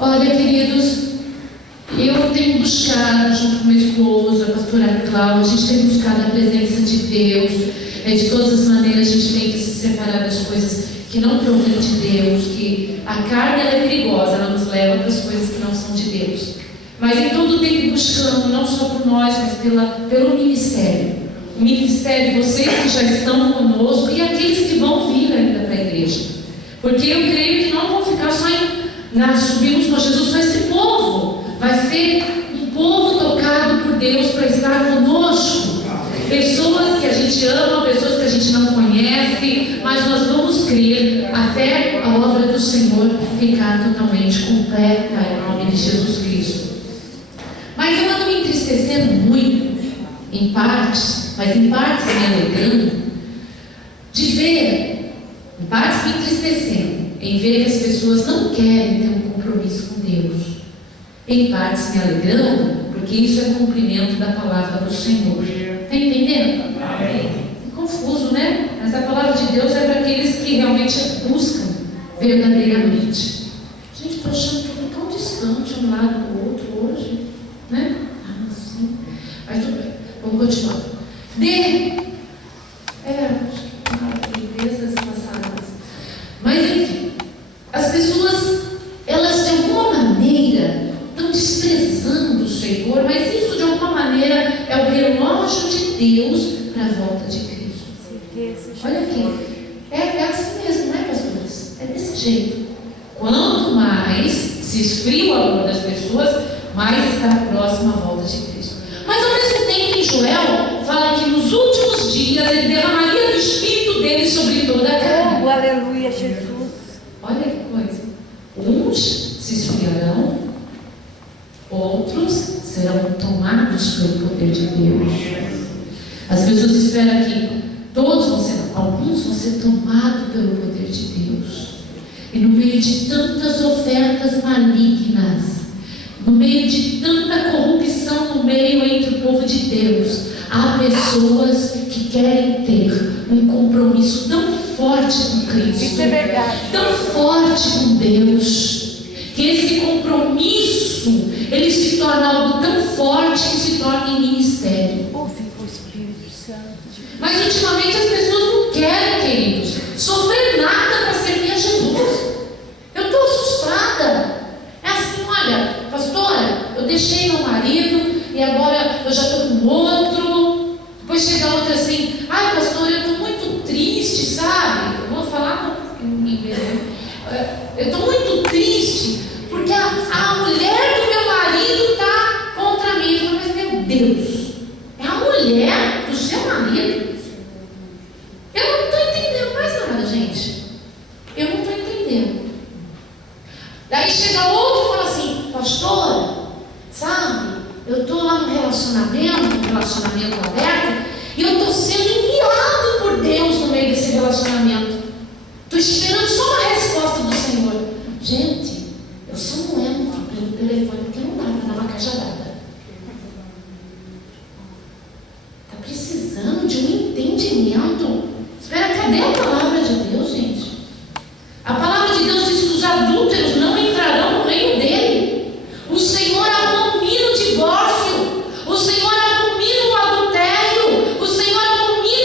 Olha, queridos, eu tenho buscado, junto com meu esposo, a pastora Cláudia, a gente tem buscado a presença de Deus. De todas as maneiras, a gente tem que se separar das coisas que não provêm de Deus, que a carne ela é perigosa, ela nos leva para as coisas que não são de Deus. Mas em todo tempo buscando, não só por nós, mas pelo ministério. O ministério de vocês que já estão conosco e aqueles que vão vir ainda para a igreja. Porque eu creio que não vão ficar só subimos com Jesus, só esse povo. Vai ser um povo tocado por Deus para estar conosco. Pessoas que a gente ama, pessoas que a gente não conhece, mas nós vamos crer até a obra do Senhor ficar totalmente completa em nome de Jesus Cristo. Mas eu ando me entristecendo muito, em partes me alegrando, de ver, em partes me entristecendo, em ver que as pessoas não querem ter um compromisso com Deus. Em partes me alegrando, porque isso é cumprimento da palavra do Senhor. Está entendendo? É confuso, né? Mas a palavra de Deus é para aqueles que realmente buscam verdadeiramente. Gente, estou achando tudo tão distante um lado do outro hoje, né? Ah, sim. Mas tudo bem, vamos continuar. Belezas passadas. Mas enfim, as pessoas, elas de alguma maneira estão desprezando o Senhor, mas isso de alguma maneira é o relógio de Deus para a volta de Cristo. Olha aqui, é assim mesmo, né, pastores? É desse jeito. Quanto mais se esfria o amor das pessoas, mais está próxima a volta de Cristo. Mas ao mesmo tempo, em Joel, fala que nos últimos dias ele derramaria do Espírito dele sobre toda a carne. Oh, aleluia, Jesus. Olha que coisa. Uns se esfriarão, outros serão tomados pelo poder de Deus. As pessoas esperam que alguns vão ser tomados pelo poder de Deus. E no meio de tantas ofertas malignas, no meio de tanta corrupção no meio entre o povo de Deus, há pessoas que querem ter um compromisso tão forte com Cristo, isso é verdade, tão forte com Deus, que esse compromisso ele se torna algo tão forte que se torna em ministério. Ouve o Espírito Santo. Mas ultimamente as pessoas não querem, queridos, sofrer nada para servir a Jesus. Eu estou assustada. É assim, olha, pastora, eu deixei meu marido e agora eu já estou com outro. Depois chega outra assim, ai pastora, eu estou muito triste, sabe? Eu vou falar com ninguém mesmo. Eu estou muito triste porque a mulher do meu marido está contra mim. Eu falo, mas meu Deus, é a mulher do seu marido? Eu não estou entendendo mais nada, gente. Eu não estou entendendo. Daí chega outro e fala assim, pastora, sabe, eu estou lá no relacionamento aberto, e eu estou sendo enviado por Deus no meio desse relacionamento. Estou esperando só uma resposta do Senhor. Gente, eu só não entro pelo telefone porque não dá para dar uma cajadada. Está precisando de um entendimento. Espera, cadê a palavra de Deus, gente? A palavra de Deus diz que os adúlteros não entrarão no reino dele. O Senhor abomina o divórcio. O Senhor abomina o adultério. O Senhor abomina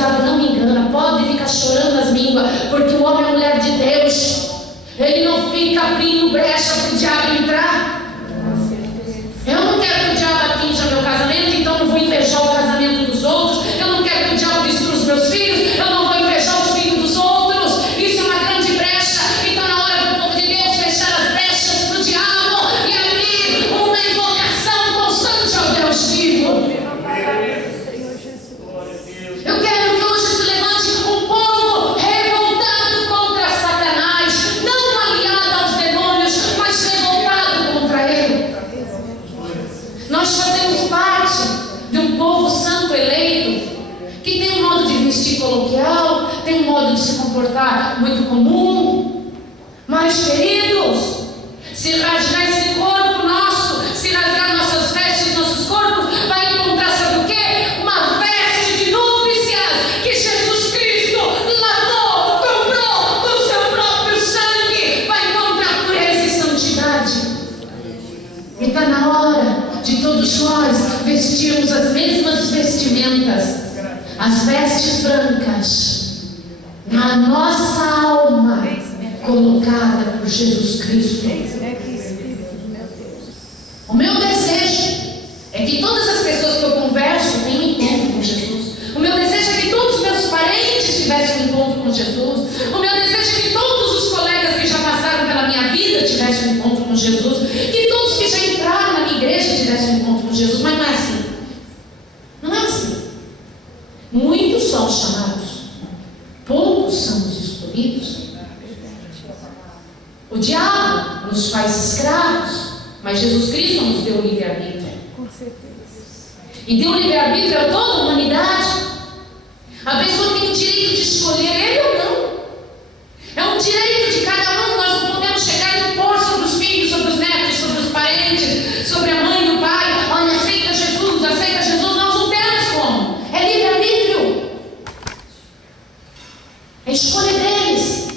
diabo não me engana. Pode ficar chorando as línguas, porque o homem é mulher de Deus. Ele não fica abrindo brecha para o diabo entrar. Eu não quero que o diabo atinja meu casamento, então não vou invejar o casamento dos outros. Eu não quero que o diabo destrua os meus filhos, eu não vou invejar os filhos dos outros. Isso é uma grande brecha. Então na hora do povo de Deus fechar as brechas para o diabo e abrir uma invocação constante ao Deus vivo. Eu quero que hoje se levante um povo revoltado contra Satanás, não aliado aos demônios, mas revoltado contra ele. Nós fazemos parte de um povo santo eleito, que tem um modo de vestir coloquial, tem um modo de se comportar muito comum. Mas, queridos, se rasgar esse corpo nosso, se rasgar nossas vestes, nossos corpos, vai encontrar, sabe o quê? Uma veste de núpcias que Jesus Cristo lavou, comprou com seu próprio sangue. Vai encontrar pureza e santidade. E está na hora de todos nós vestirmos as mesmas vestimentas, as vestes brancas, na nossa alma, colocada por Jesus Cristo. O meu desejo é que todas as pessoas que eu converso tenham um encontro com Jesus. O meu desejo é que todos os meus parentes tivessem um encontro com Jesus. O meu desejo é que todos os colegas que já passaram pela minha vida tivessem um encontro com Jesus. Que todos que já entraram na minha igreja tivessem um encontro com Jesus. Mas não é assim. Não é assim. Muitos são os chamados, poucos são os escolhidos. O diabo nos faz escravos, mas Jesus Cristo nos deu o livre-arbítrio. Com certeza. E deu o livre-arbítrio a toda a humanidade. A pessoa tem o direito de escolher ele ou não. É um direito de cada um. Nós não podemos chegar e impor sobre os filhos, sobre os netos, sobre os parentes, sobre a mãe e o pai. Olha, aceita Jesus, aceita Jesus. Nós não temos como. É livre-arbítrio. É escolha deles.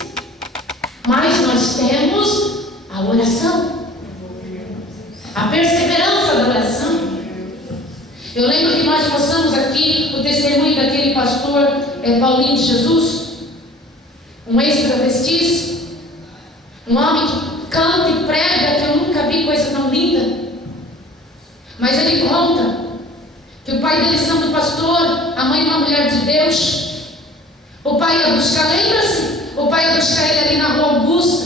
Mas nós temos a oração, a perseverança da oração. Eu lembro que nós passamos aqui o testemunho daquele pastor Paulinho de Jesus, um ex-travestis, um homem que canta e prega, que eu nunca vi coisa tão linda. Mas ele conta que o pai dele sendo pastor, a mãe uma mulher de Deus. O pai ia buscar, lembra-se? O pai ia buscar ele ali na Rua Augusta,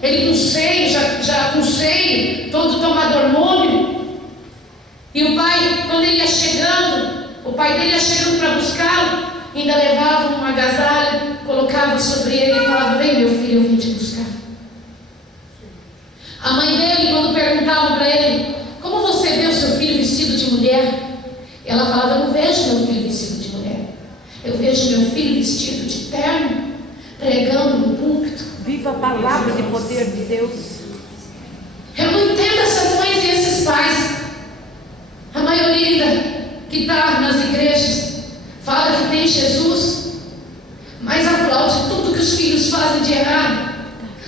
ele com seio, já com seio, todo tomado hormônio. E o pai, quando ele ia chegando, o pai dele ia chegando para buscá-lo, ainda levava um agasalho, colocava sobre ele e falava: vem meu filho, eu vim te buscar. A mãe dele, quando perguntavam para ele: como você vê o seu filho vestido de mulher? Ela falava: eu não vejo meu filho vestido de mulher, eu vejo meu filho vestido de terno, pregando no púlpito. Viva a palavra de poder de Deus. Eu não entendo essas mães e esses pais. A maioria que está nas igrejas fala que tem Jesus, mas aplaude tudo que os filhos fazem de errado,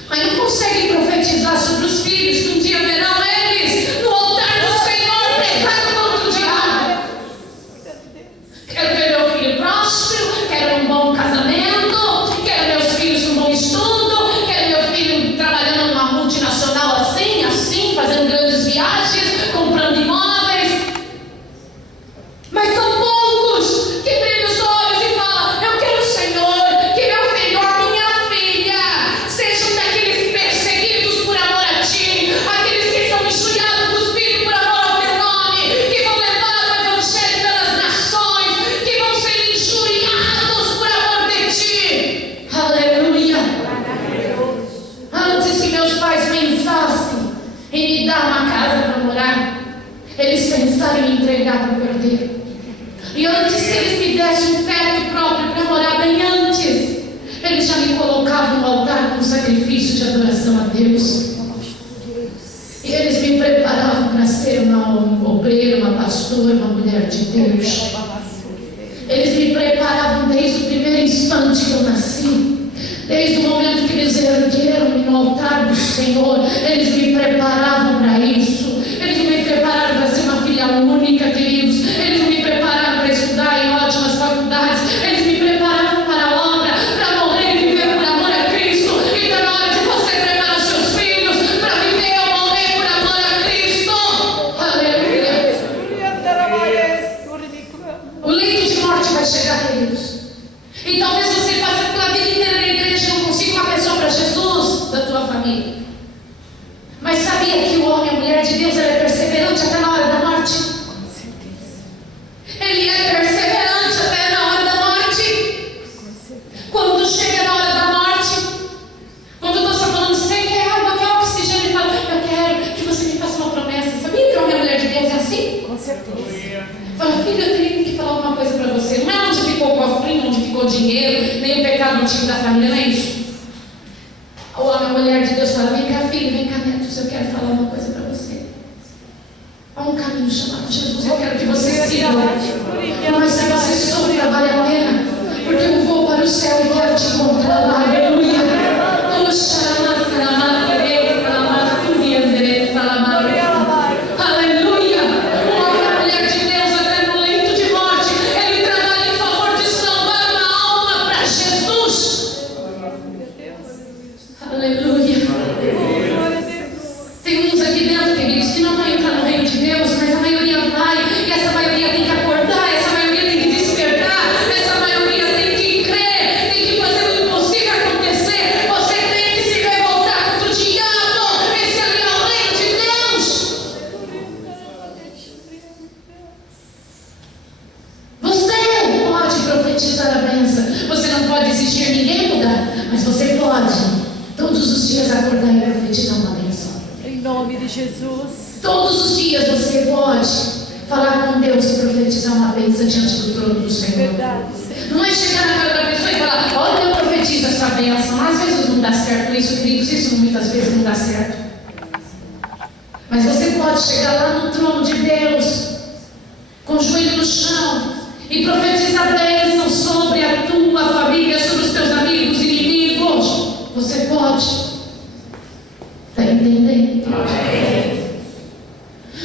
mas não consegue profetizar sobre os filhos que um dia verão eles no altar do Senhor pregando contra o diabo. Quero ver meu filho próspero, quero um bom casamento, quero meus filhos com bom estudo, quero meu filho trabalhando numa multinacional assim, fazendo grandes viagens, comprando imóveis. Mas são poucos que brilham os olhos e falam: eu quero o Senhor, que meu filho ou minha filha sejam daqueles perseguidos por amor a Ti, aqueles que são injuriados, cuspidos por amor ao Teu nome, que vão levar o Evangelho pelas nações, que vão ser injuriados por amor de Ti. Aleluia. Antes que meus pais pensassem em me dar uma casa para morar, eles pensaram em me entregar para o Cordeiro. E antes que eles me dessem um teto próprio para morar, bem antes, eles já me colocavam no altar com sacrifício de adoração a Deus. E eles me preparavam para ser uma obreira, uma pastora, uma mulher de Deus. Eles me preparavam desde o primeiro instante que eu nasci. Desde o momento que eles ergueram-me no altar do Senhor, eles me preparavam para isso. Eles me prepararam para ser uma filha única, queridos. Eles me prepararam para estudar em ótimas faculdades. Eles me prepararam Deus. E talvez você passe pela vida inteira na igreja e não consiga uma pessoa para Jesus da tua família. Mas sabia que o homem e a mulher de Deus é perseverante até na hora da morte? Com certeza. Ele é perseverante até na hora da morte. Com certeza. Quando chega na hora da morte, quando Deus está falando, você quer água, quer oxigênio, ele fala, eu quero que você me faça uma promessa. Sabia que o homem e a mulher de Deus é assim? Com certeza. Fala, filho, eu tenho que falar uma coisa para você. Não é onde ficou o cofrinho, onde ficou o dinheiro, nem o pecado antigo da família, não é isso. O homem e a mulher de Deus fala, vem cá, filho, vem cá, netos, eu quero falar uma coisa para você. Há um caminho chamado Jesus, eu quero que você siga. Mas se você sofra, vale a pena, porque eu vou para o céu e quero te encontrar lá. Aleluia. Aleluia. O homem e a mulher de Deus, até no leito de morte, ele trabalha em favor de salvar uma alma para Jesus. Aleluia. Tem uns aqui dentro, queridos, que não vão entrar no reino de Deus, mas a maioria vai, e essa maioria tem que acordar, essa maioria tem que despertar, essa maioria tem que crer, tem que fazer o impossível acontecer. Você tem que se revoltar contra o diabo. Esse ali é o reino de Deus. Você pode profetizar a bênção, você não pode exigir ninguém mudar, mas você pode todos os dias acordar e profetizar uma bênção. Em nome de Jesus. Todos os dias você pode falar com Deus e profetizar uma bênção diante do trono do Senhor. Verdade, Senhor. Não é chegar na cara da pessoa e falar, olha, eu profetizo essa bênção. Às vezes não dá certo isso, queridos, isso muitas vezes não dá certo. Mas você pode chegar lá no trono de Deus, com o joelho no chão, e profetizar bênção sobre a tua família, sobre os teus amigos, inimigos. Você pode. Está entendendo?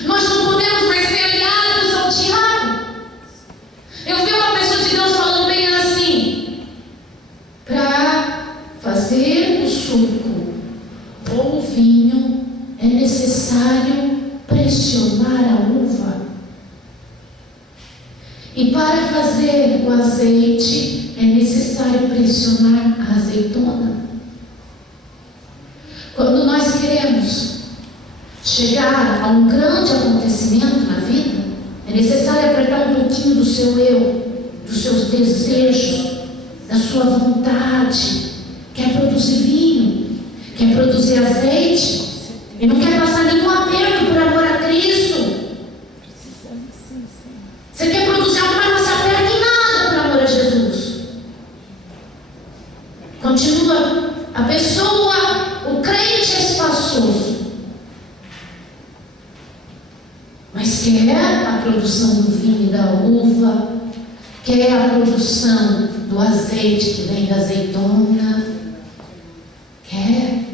Nós não podemos mais ser aliados ao diabo. Eu vi uma pessoa de Deus falando bem assim: para fazer o suco ou o vinho é necessário pressionar a uva, e para fazer o azeite é necessário pressionar a azeitona. Quando nós queremos chegar a um grande acontecimento na vida, é necessário apertar um pouquinho do seu eu, dos seus desejos, da sua vontade. Quer produzir vinho, quer produzir azeite, e não quer passar nenhum aperto por amor a Cristo. Precisamos sim, Senhor. Você quer produzir algo, mas não se aperta em nada por amor a Jesus. Continua a pessoa, o crente é espaçoso, mas quer a produção do vinho e da uva, quer a produção do azeite que vem da azeitona, quer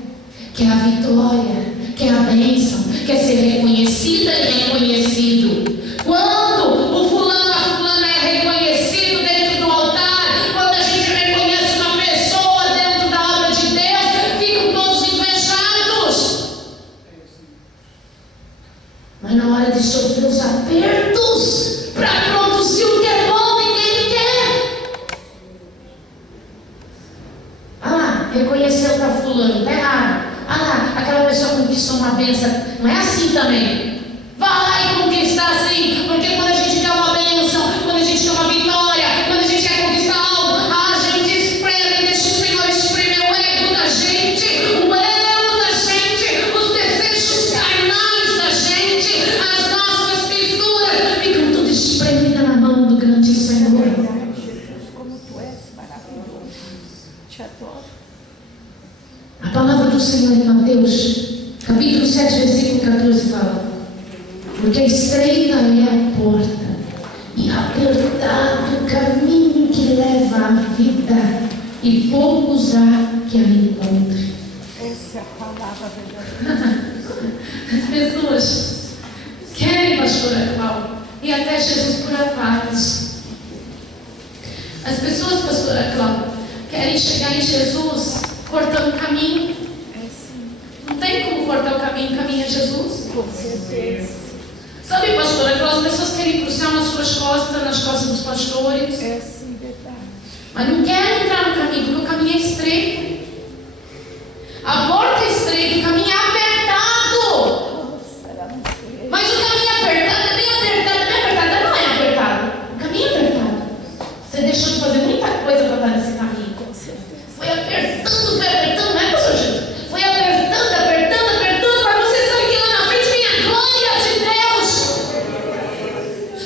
a vitória, quer a bênção, quer ser reconhecida e reconhecido. Quando o fulano, a fulana é reconhecido dentro do altar, quando a gente reconhece uma pessoa dentro da obra de Deus, ficam todos invejados. Mas na hora de sofrer os apertos para produzir o que é bom, ninguém quer. Ah lá, reconheceu para fulano, está errado. Ah lá, aquela pessoa conquistou uma bênção. Não é assim também. Vai lá e conquistar assim, porque quando a gente quer uma bênção, quando a gente quer uma vitória, quando a gente quer conquistar algo, a gente espreme, deixa o Senhor espremer o ego da gente, os desejos carnais da gente, as nossas fissuras, ficam tudo espremidas na mão do grande Senhor. Jesus, como tu és maravilhoso. Te adoro. A palavra do Senhor em Mateus, capítulo 7, versículo 14 fala: porque estreita é a porta e apertado o caminho que leva à vida, e poucos há que a encontrem. Essa é a palavra verdadeira. As pessoas querem, pastora Cláudia, e até Jesus por atalhos. As pessoas, pastora Cláudia, querem chegar em Jesus cortando o caminho. É sim. Não tem como cortar o caminho é Jesus. Com certeza. Sabe, pastora, aquelas pessoas querem ir para o céu nas suas costas, nas costas dos pastores. É sim, verdade. Mas não quero entrar no caminho, porque o caminho é estreito. A porta é estreita, o caminho é apertado. Mas o caminho é apertado, é bem apertado, bem apertado. Não é apertado. O caminho é apertado. Você deixou de fazer muita coisa para estar nesse caminho. Foi apertando, não é, pastor Gildo? Foi apertando, para você saber que lá na frente vem a glória de Deus.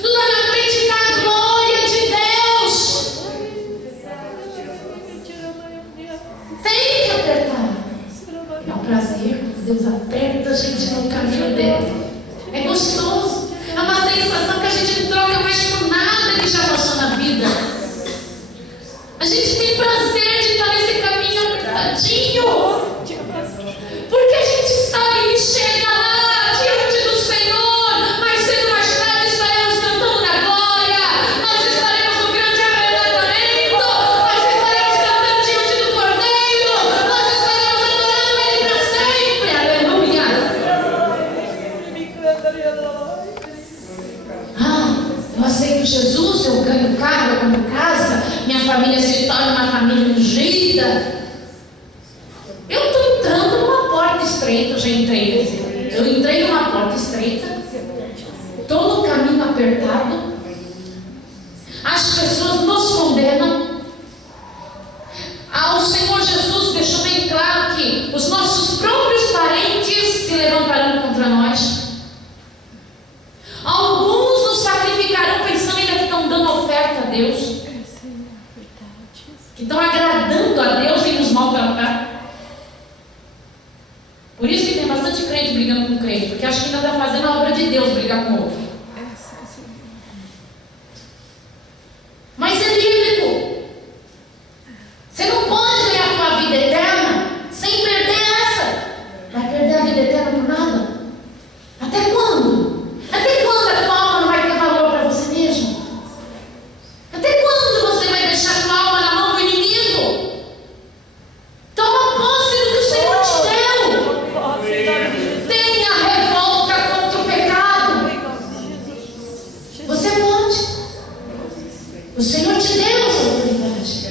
Lá na frente está a glória de Deus. Tem que apertar. É um prazer quando Deus aperta a gente no caminho dele. É gostoso. É uma sensação que a gente não troca mais por nada que já passou na vida. A gente tem prazer de estar nesse caminho apertadinho. Porque a gente sabe que chega lá diante do Senhor. Mais cedo, mais tarde estaremos cantando na glória. Nós estaremos no grande arrebatamento. Nós estaremos cantando diante do Cordeiro. Nós estaremos adorando Ele para sempre. Aleluia. Eu aceito Jesus, eu ganho carro, eu compro casa, minha família se torna uma família ungida. Eu estou entrando numa porta estreita, eu já entrei, quer dizer, eu entrei numa porta estreita, estou no caminho apertado, as pessoas nos condenam. O Senhor Jesus deixou bem claro que os nossos próprios parentes se levantarão contra nós. Alguns nos sacrificarão pensando ainda que estão dando oferta a Deus, que estão agradando a Deus em nos maltratar. Por isso que tem bastante crente brigando com crente, porque acha que ainda está fazendo a obra de Deus brigar com outro. Mas é bíblico. Você não pode ganhar a tua vida eterna sem perder essa. Vai perder a vida eterna por nada? Até quando? Até quando a tua alma não vai ter valor para você mesmo? Até quando você vai deixar a tua alma na mão do inimigo? Toma posse do que o Senhor te deu. Tenha revolta contra o pecado. Você pode. O Senhor te deu essa oportunidade.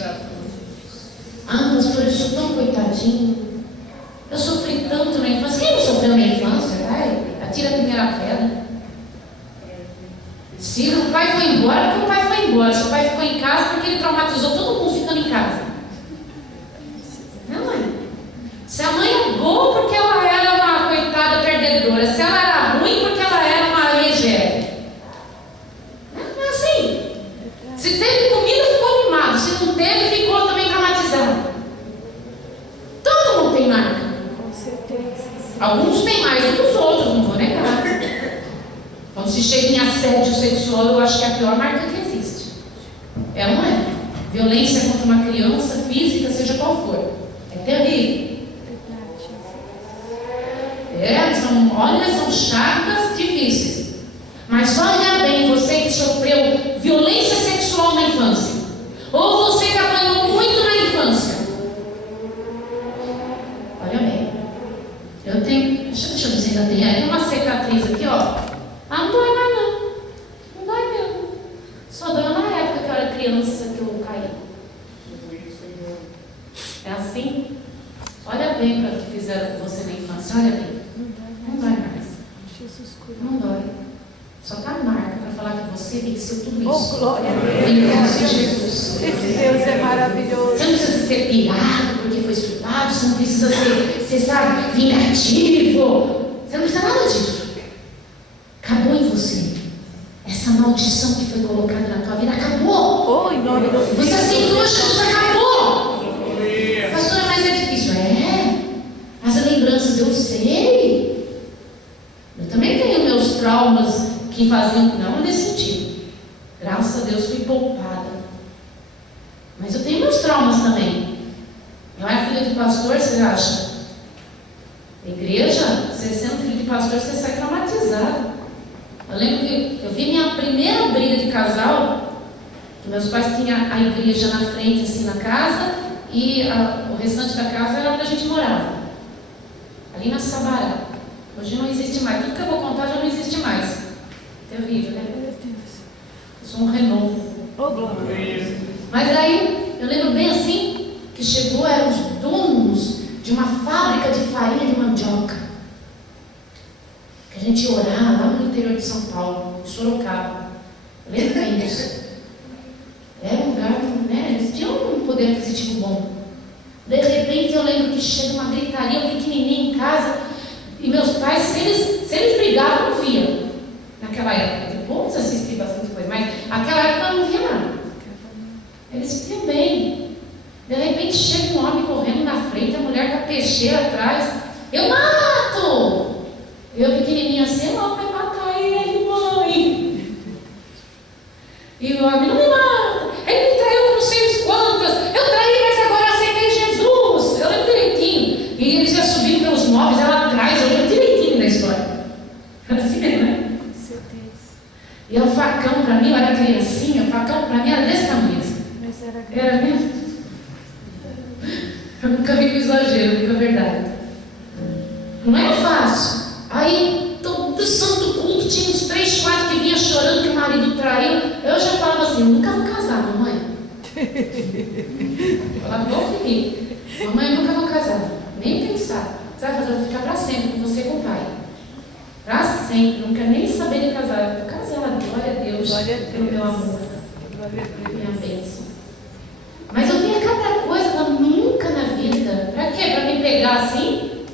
Pastor, eu sou tão coitadinho. Eu sofri tanto na infância. Quem não sofreu na infância? Vai, atira a primeira pedra. Se o pai foi embora, porque o pai foi embora. Se o pai ficou em casa, porque ele traumatizou todo mundo ficando em casa. Não é? Se a mãe é boa, porque ela era uma coitada perdedora. Se ela era ruim, porque ela era uma megera. Não é assim. Se teve comida, ficou mimado. Se não teve, ficou também traumatizado. Todo mundo tem marca. Com certeza. Alguns têm mais do que os outros, não vou negar. Quando se chega em assédio sexual, eu acho que é a pior marca que existe. É ou não é? Violência contra uma criança, física, seja qual for. É terrível. São chagas difíceis. Mas olha bem, você que sofreu violência sexual na infância, ou você que apanhou muito na infância. Olha bem. Eu tenho, deixa eu dizer, ainda tem uma cicatriz aqui, ó. Não dói mais não. Não dói mesmo. Só dói na época que eu era criança que eu caí. É assim? Olha bem para o que fizeram com você na infância. Olha bem. Não dói mais. Não dói. Só está a marca para falar que você venceu tudo isso. Oh, glória a Deus. Em nome de Jesus. Esse Deus é maravilhoso. Você não precisa ser pirado porque foi estupado. Você não precisa ser, sabe, vingativo. Você não precisa nada disso. Acabou em você. Essa maldição que foi colocada na tua vida acabou. Oh, em nome do Senhor. Você aceitou, Jesus, acabou. Pastora, mas é difícil. As lembranças eu sei. Eu também tenho meus traumas que faziam, não nesse sentido. Graças a Deus fui poupada. Mas eu tenho meus traumas também. Eu era filha de pastor, você acha? Igreja, você sendo filho de pastor, você sai traumatizado. Eu lembro que eu vi minha primeira briga de casal, que meus pais tinham a igreja na frente, assim, na casa, e o restante da casa era onde a gente morava. Ali na Sabará. Hoje não existe mais. Tudo que eu vou contar já não existe mais. Terrível, né? Eu sou um renovo. Oh, glória. Mas aí eu lembro bem assim, que chegou, eram os donos de uma fábrica de farinha de mandioca. Que a gente ia orar lá no interior de São Paulo, em Sorocaba. Eu lembro bem disso. Era um lugar, né? Eles tinham um poder aquisitivo bom. De repente eu lembro que chega uma gritaria pequenininha em casa e meus pais, se eles brigavam, eu não via. Naquela época, depois assisti bastante coisa, mas naquela época eu não via nada. Eles viam bem. De repente chega um homem correndo na frente, a mulher com a peixeira atrás. Eu mato! Eu pequenininha assim, não vai matar ele, mãe. E o homem, não me mata. Ele me traiu com não sei os quantos. Eu traí, mas agora eu aceitei Jesus. Eu lembro direitinho. E eles iam subindo pelos móveis, ela atrás, eu lembro direitinho da história. Era assim mesmo, né? Com certeza. E o facão para mim, eu era criancinha, o facão para mim era desse tamanho. Mas era Era mesmo? Eu nunca vi com exagero, digo a verdade. Não era fácil. Aí, todo santo culto, tinha uns 3, 4 que vinham chorando que o marido traiu. Eu já falava assim, eu nunca vou casar, mamãe. Eu falava, igual Felipe, mamãe, eu nunca vou casar. Nem pensar. Você vai fazer, eu vou ficar para sempre com você e com o pai. Para sempre, não quero nem saber de casar. Eu estou casada, glória a Deus, pelo meu amor. Glória a Deus. Minha bênção. Mas eu via cada coisa, eu nunca na vida. Para quê? Para me pegar assim?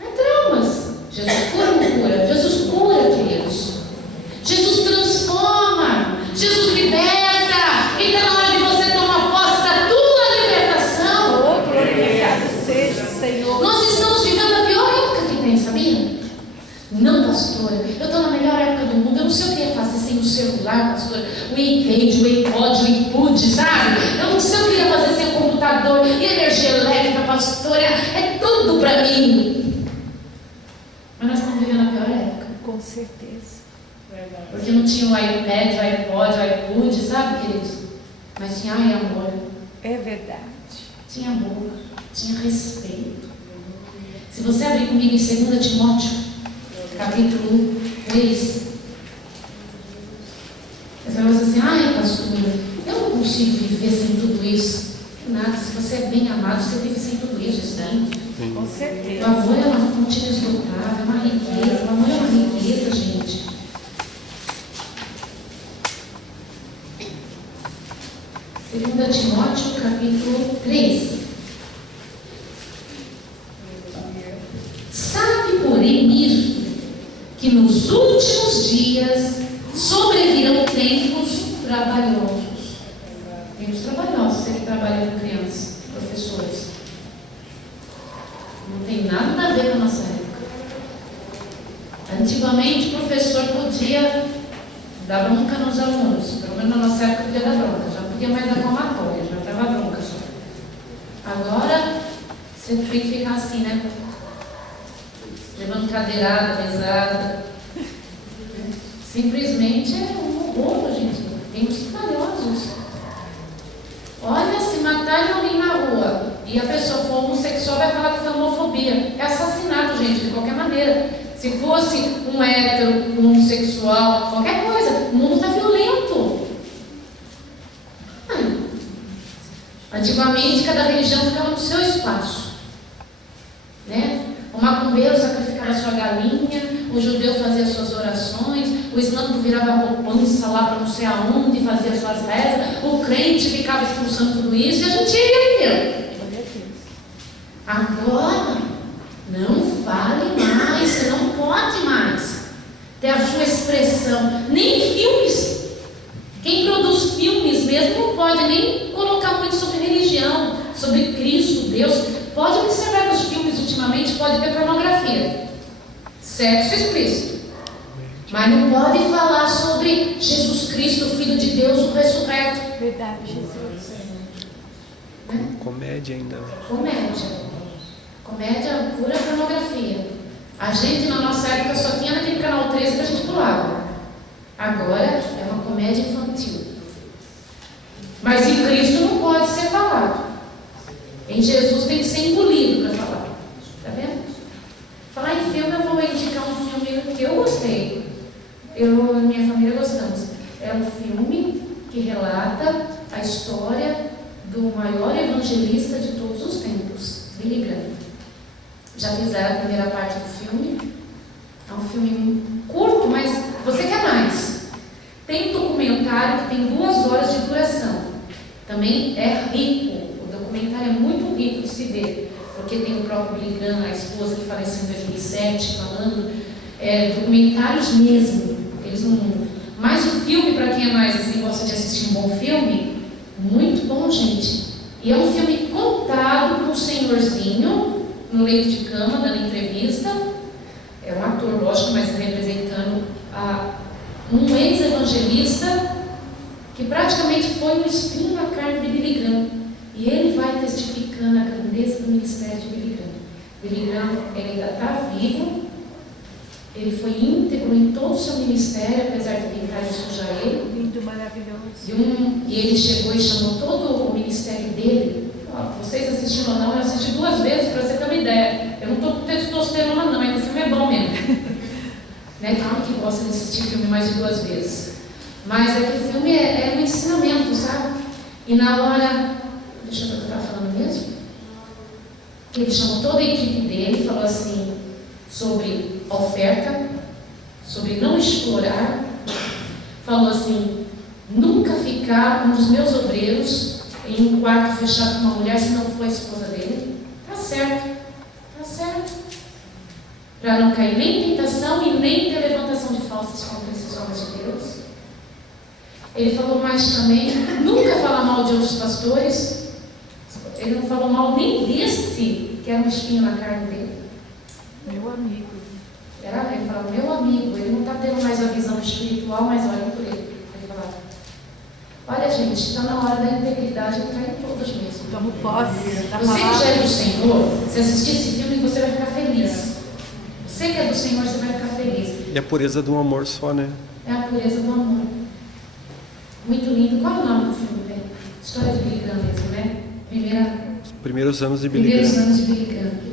Não é traumas. Jesus cura ou não cura? Jesus cura, queridos. Jesus transforma. Jesus liberta. Então, na hora de você tomar posse da tua libertação, Oh, glorificado seja, Senhor. nós estamos vivendo a pior época que tem, sabia? Não, pastora, eu estou na melhor época do mundo, eu não sei o que ia fazer sem o celular, pastora, o iPad, o iPod, o iPud, sabe? Eu não sei o que ia fazer sem o computador, e a energia elétrica, pastora, é tudo para mim. Mas nós estamos vivendo a pior época, Com certeza. porque não tinha o iPad, o iPod, o iPud, sabe, queridos? Mas tinha amor, É verdade. tinha amor, tinha respeito. Se você abrir comigo em 2 Timóteo, capítulo 3. Você vai dizer assim, ai pastora, eu não consigo viver sem tudo isso. Nada, se você é bem amado, você vive sem tudo isso, sim. Com O certeza. amor é uma fonte inesgotável, é uma riqueza, o amor é uma riqueza, gente. Segunda Timóteo, capítulo 3. Sabe, porém, nisto, que nos últimos dias sobrevirão tempos trabalhosos. Tempos trabalhosos, você que trabalha com crianças, professores. Não tem nada a ver com a nossa época. Antigamente o professor podia dar bronca nos alunos. Pelo menos na nossa época podia dar bronca. Já não podia mais dar palmatória, já dava bronca só. Agora você tem que ficar assim, né? Levando cadeirada, mesada. Simplesmente é um horror, gente. Tempos trabalhosos. Olha, se matarem alguém na rua e a pessoa for homossexual, vai falar que foi homofobia. É assassinato, gente, de qualquer maneira. Se fosse um hétero, um homossexual, qualquer coisa, o mundo está violento. Antigamente, cada religião ficava no seu espaço. Né? O macumbeiro sacrificava a sua galinha, o judeu fazia as suas orações, o islâmico virava poupança lá para não sei aonde, fazia as suas rezas, o crente ficava expulsando tudo isso e a gente ia vivendo. Agora, não vale mais, você não pode mais ter a sua expressão, nem filmes. Quem produz filmes mesmo não pode nem colocar muito sobre religião, sobre Cristo, Deus. Pode observar nos filmes ultimamente, pode ter pornografia, sexo explícito, mas não pode falar sobre Jesus Cristo, Filho de Deus, o ressurreto. Verdade, Jesus. Né? Comédia ainda. Comédia pura pornografia. A gente na nossa época só tinha naquele canal 13 que a gente pulava. Agora é uma comédia infantil. Mas em Cristo não pode ser falado. Em Jesus tem que ser engolido para falar. Tá vendo? Falar em filme, eu vou indicar um filme que eu gostei. Eu e minha família gostamos. É um filme que relata a história do maior evangelista de todos os tempos, Billy Graham. Já fizeram a primeira parte do filme. É um filme curto, mas você quer mais. Tem um documentário que tem 2 horas de duração. Também é rico. O documentário é muito rico de se ver. Porque tem o próprio Billy Graham, a esposa que faleceu em 2007, falando. Documentários mesmo. Eles não... Mas o filme, para quem é mais assim, gosta de assistir um bom filme, muito bom, gente. E é um filme contado por um senhorzinho no leito de cama, dando entrevista. É um ator, lógico, mas representando um ex-evangelista que praticamente foi um espinho na carne de Billy Graham. E ele vai testificando a grandeza do ministério de Billy Graham. Billy Graham, ele ainda está vivo. Ele foi íntegro em todo o seu ministério, apesar de tentar sujar ele. Lindo, maravilhoso. E ele chegou e chamou todo o ministério dele. Vocês assistiram ou não? Eu assisti 2 vezes para você ter uma ideia. Eu não estou com testosterona não, é que o filme é bom mesmo. Né? Tem alguém que gosta de assistir filme mais de 2 vezes. Mas é que o filme é um ensinamento, sabe? E na hora... Deixa eu ver o que eu estava falando mesmo. Ele chamou toda a equipe dele e falou assim... sobre oferta, sobre não explorar, falou assim, nunca ficar um dos meus obreiros em um quarto fechado com uma mulher se não for a esposa dele. Tá certo, para não cair nem em tentação e nem ter levantação de falsas contra esses homens de Deus. Ele falou mais também, nunca falar mal de outros pastores. Ele não falou mal nem desse, que era um espinho na carne dele. Meu amigo. Ele falava, meu amigo, ele não está tendo mais a visão espiritual, mas olha por ele. Ele falava, olha gente, está na hora da integridade entrar em todos mesmo. Tamo posse. Você que já é do Senhor, se assistir esse filme, você vai ficar feliz. Você que é do Senhor, você vai ficar feliz. E a pureza do amor só, né? É a pureza do amor. Muito lindo. Qual é o nome do filme, né? História de Billy Graham mesmo, né? Os primeiros anos de Billy Primeiros Graham. anos de Billy Graham.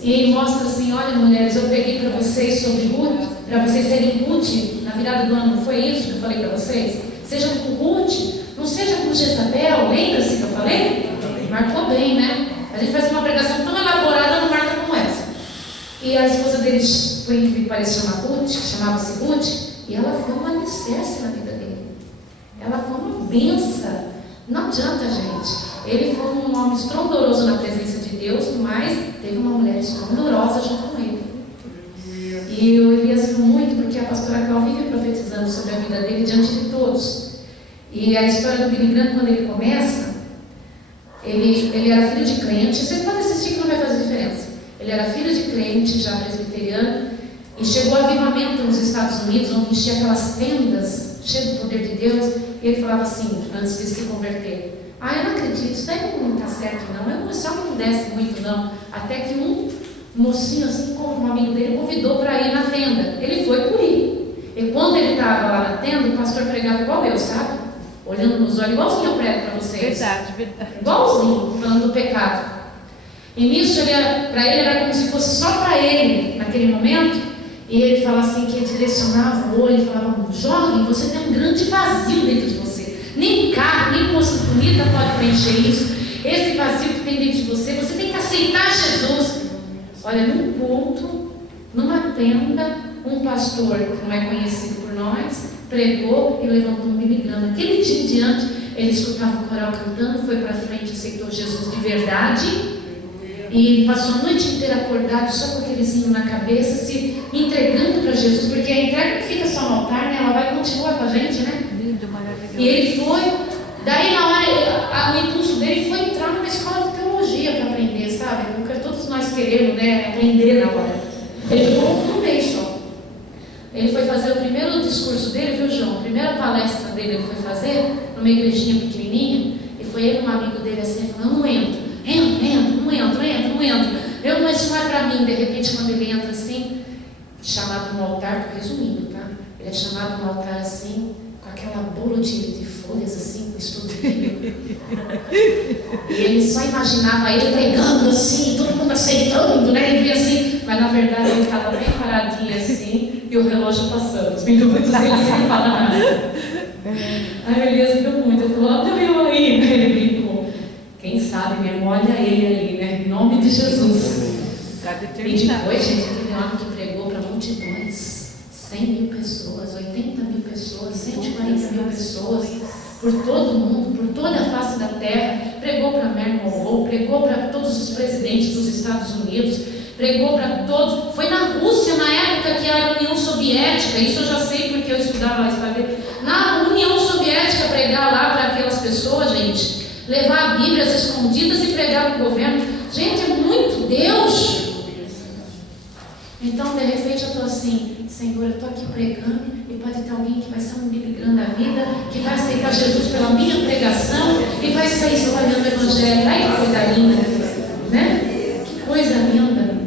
E ele mostra assim, olha mulheres, eu peguei para vocês sobre Ruth, para vocês serem Ruth, na virada do ano, não foi isso que eu falei para vocês? Sejam como Ruth, não seja como Jezabel, lembra-se que eu falei? Marcou bem, né? A gente faz uma pregação tão elaborada, não marca como essa. E a esposa dele, por incrível que pareça, chamava-se Ruth, e ela foi uma alicerce na vida dele. Ela foi uma benção. Não adianta, gente. Ele foi um homem estrondoroso na presença de Deus, mas teve uma mulher estrondorosa junto com ele. E eu Elias viu muito, porque a pastora Cláudia vive profetizando sobre a vida dele diante de todos. E a história do Billy Graham, quando ele começa, ele era filho de crente. Vocês podem assistir que não vai fazer diferença. Ele era filho de crente, já presbiteriano, e chegou a avivamento nos Estados Unidos, onde enchia aquelas tendas, cheio do poder de Deus, e ele falava assim, antes de se converter, eu não acredito, isso daí não está certo não, só não desce muito não, até que um mocinho assim, um amigo dele, convidou para ir na tenda, ele foi por ir, e quando ele estava lá na tenda, o pastor pregava igual eu, sabe? Olhando nos olhos, igualzinho eu prego para vocês. Verdade. Igualzinho, falando do pecado. E nisso, para ele era como se fosse só para ele, naquele momento. E ele falava assim, que ele direcionava o olho e falava, jovem, você tem um grande vazio dentro de você. Nem carro, nem moças bonitas pode preencher isso. Esse vazio que tem dentro de você, você tem que aceitar Jesus. Olha, num culto, numa tenda, um pastor que não é conhecido por nós, pregou e levantou um Billy Graham. Aquele dia em diante, ele escutava o coral cantando, foi para frente, aceitou Jesus de verdade. E passou a noite inteira acordado, só com aquele zinho na cabeça, se entregando para Jesus, porque a entrega não fica só no altar, né? Ela vai continuar com a gente, né? Lindo, maravilhoso. E ele foi, daí na hora, o impulso dele foi entrar numa escola de teologia para aprender, sabe? Porque todos nós queremos, né, aprender na hora. Ele ficou um mês só. Ele foi fazer o primeiro discurso dele, viu, João? A primeira palestra dele ele foi fazer, numa igrejinha pequenininha, e foi ele e um amigo dele assim, falando, não entro. Isso não é para mim. De repente, quando ele entra assim, chamado no altar, resumindo, tá? Ele é chamado no altar assim, com aquela bola de folhas assim, com estudo bíblico. E ele só imaginava ele pregando assim, todo mundo aceitando, né? Ele via assim, mas na verdade ele estava bem paradinho assim, e o relógio passando, os minutos, ele sem falar nada. Aí o Elias viu muito, ele falou, olha eu aí, ele brincou. de Jesus. Está E determinado. depois, gente, aquele homem que pregou para multidões, 100.000 pessoas, 80.000 pessoas, 140.000 pessoas, por todo mundo, por toda a face da terra, pregou para Marilyn Monroe, pregou para todos os presidentes dos Estados Unidos, pregou para todos. Foi na Rússia, na época que era a União Soviética, isso eu já sei porque eu estudava lá, na União Soviética, pregar lá para aquelas pessoas, gente, levar Bíblias escondidas e pregar para o governo. Gente, é muito Deus. Então, de repente, eu estou assim, Senhor, eu estou aqui pregando e pode ter alguém que vai ser um Billy Graham da vida, que vai aceitar Jesus pela minha pregação e vai sair espalhando o Evangelho. Ai, que coisa linda, né? Que coisa linda.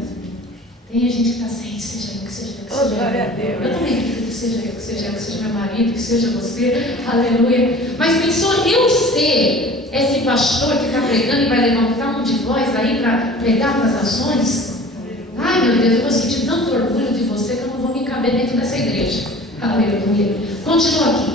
Tem gente que está assim, seja eu, que seja eu, que seja eu. Glória a Deus. Eu também quero que seja eu, que seja eu, que seja meu marido, que seja você. Aleluia. Mas pensou eu ser esse pastor que está pregando e vai levantar um de vós aí para pregar para as nações? Ai, meu Deus, eu vou sentir tanto orgulho de você que eu não vou me caber dentro dessa igreja. Aleluia. Continua aqui.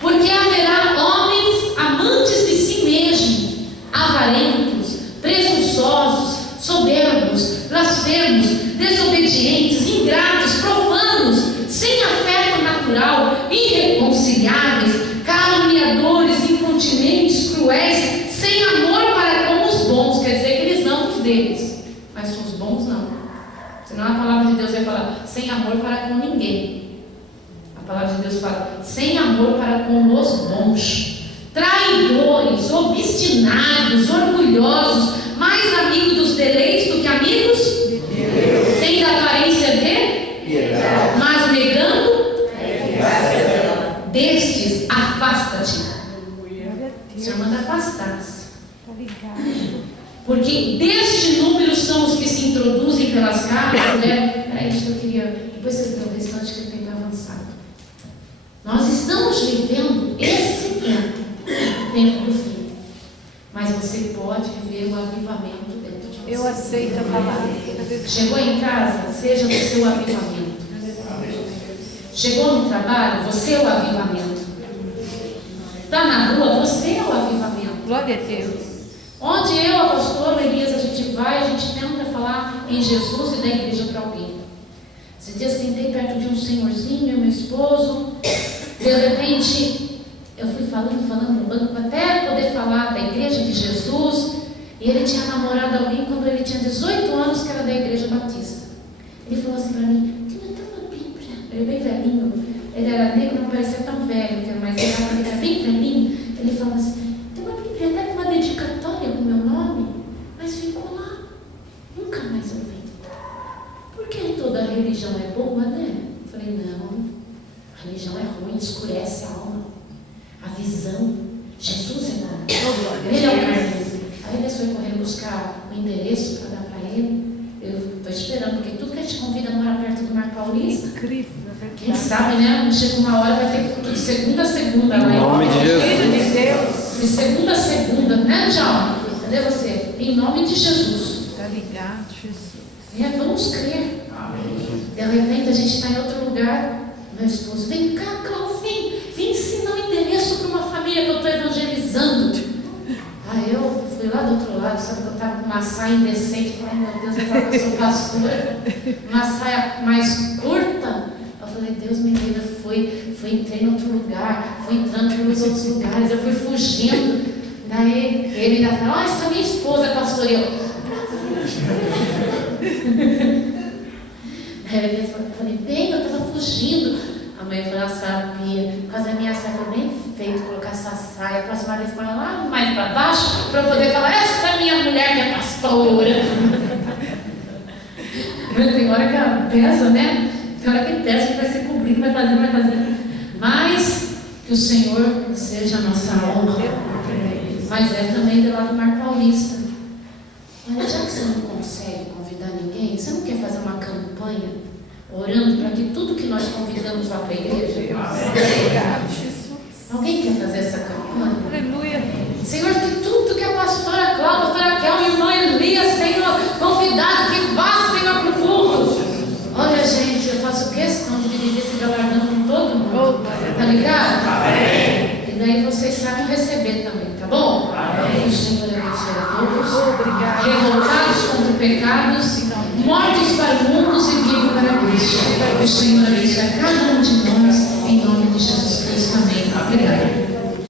Porque haverá homens amantes de si mesmos, avarentos, presunçosos, soberbos, blasfemos, desobedientes, ingratos, profanos, sem afeto natural, irreconciliáveis, caluniadores, incontinentes, cruéis, sem amor para com os bons. Quer dizer que eles amam os deles, mas os bons não. Senão a palavra de Deus vai falar sem amor para com ninguém. A palavra de Deus fala sem amor para com os bons, traidores, obstinados, orgulhosos, mais amigos dos deleites do que amigos de Deus, tem da aparência de piedade, mas negando destes afasta-te. O Senhor manda afastar-se. Está ligado. Porque deste número são os que se introduzem pelas casas, né? Era isso que eu queria. Depois vocês dão o restante que eu tenho avançado. Nós estamos vivendo esse tempo do fim. Mas você pode viver o avivamento dentro de você. Eu aceito a palavra. Chegou em casa, seja o seu avivamento. Chegou no trabalho, você é o avivamento. Está na rua, você é o avivamento. Glória a Deus. Onde eu, a pastora Elias, a gente vai, a gente tenta falar em Jesus e da igreja para alguém. Esse dia sentei perto de um senhorzinho, meu esposo, de repente eu fui falando no banco até poder falar da igreja de Jesus, e ele tinha namorado alguém quando ele tinha 18 anos, que era da igreja batista. Ele falou assim para mim, tinha uma Bíblia, ele é bem velhinho, ele era negro, não parecia tão velho, mas ele era bem velhinho. Ele falou assim, tem uma Bíblia até com uma dedicatória com meu nome, mas ficou lá, nunca mais eu vi. Porque toda religião é boa, né? Eu falei, não, a religião é ruim, escurece a alma, a visão. Jesus é bom, ele é o caminho. Aí ele foi correndo buscar o endereço para dar para ele. Eu estou esperando, porque tudo que a gente convida mora perto do Mar Paulista. Incrível, Quem sabe, né? Chega uma hora, vai ter que de segunda a segunda. Em nome de Jesus. Filho de Deus. De segunda a segunda, né, João? Cadê você? Em nome de Jesus. Está ligado, Jesus. Vamos crer. De repente a gente está em outro lugar. Meu esposo, vem cá, Cláudio, vem ensinar o endereço para uma família que eu estou evangelizando. Aí eu fui lá do outro lado, sabe que eu estava com uma saia indecente. Falei, meu Deus, eu falo que eu sou pastora. Uma saia mais curta. Eu falei, Deus me livre, entrei em outro lugar, fui entrando nos outros lugares, eu fui fugindo. Daí ele ainda falou, essa é minha esposa, pastor. E eu falei, bem, eu estava fugindo. A mãe falou, sabia, por causa da minha saia, foi bem feito colocar essa saia. A próxima vez põe lá mais para baixo, para eu poder falar, essa é minha mulher que é pastora. Tem hora que ela pesa, né? Tem hora que pesa, a gente vai se cumprindo, vai fazendo. Mas que o Senhor seja a nossa honra. Mas é também do lado do Mar Paulista. Olha, já que você não consegue convidar ninguém, você não quer fazer uma campanha orando para que tudo que nós convidamos vá para a igreja? Obrigado, Jesus. Alguém quer fazer essa campanha? Aleluia. Senhor, que tudo que a pastora Cláudia, a pastora Raquel, a irmã Elias tenham convidado, que vá, Senhor, para o culto. Olha, gente, eu faço questão de dividir esse galardão com todo mundo. Tá ligado? Amém. E daí você vocês saibam receber também, tá bom? O Senhor abençoe a todos. Obrigada. Revoltados contra pecados, mortos para o mundo e vivos para Cristo. O Senhor abençoe a cada um de nós, em nome de Jesus Cristo. Amém. Obrigada.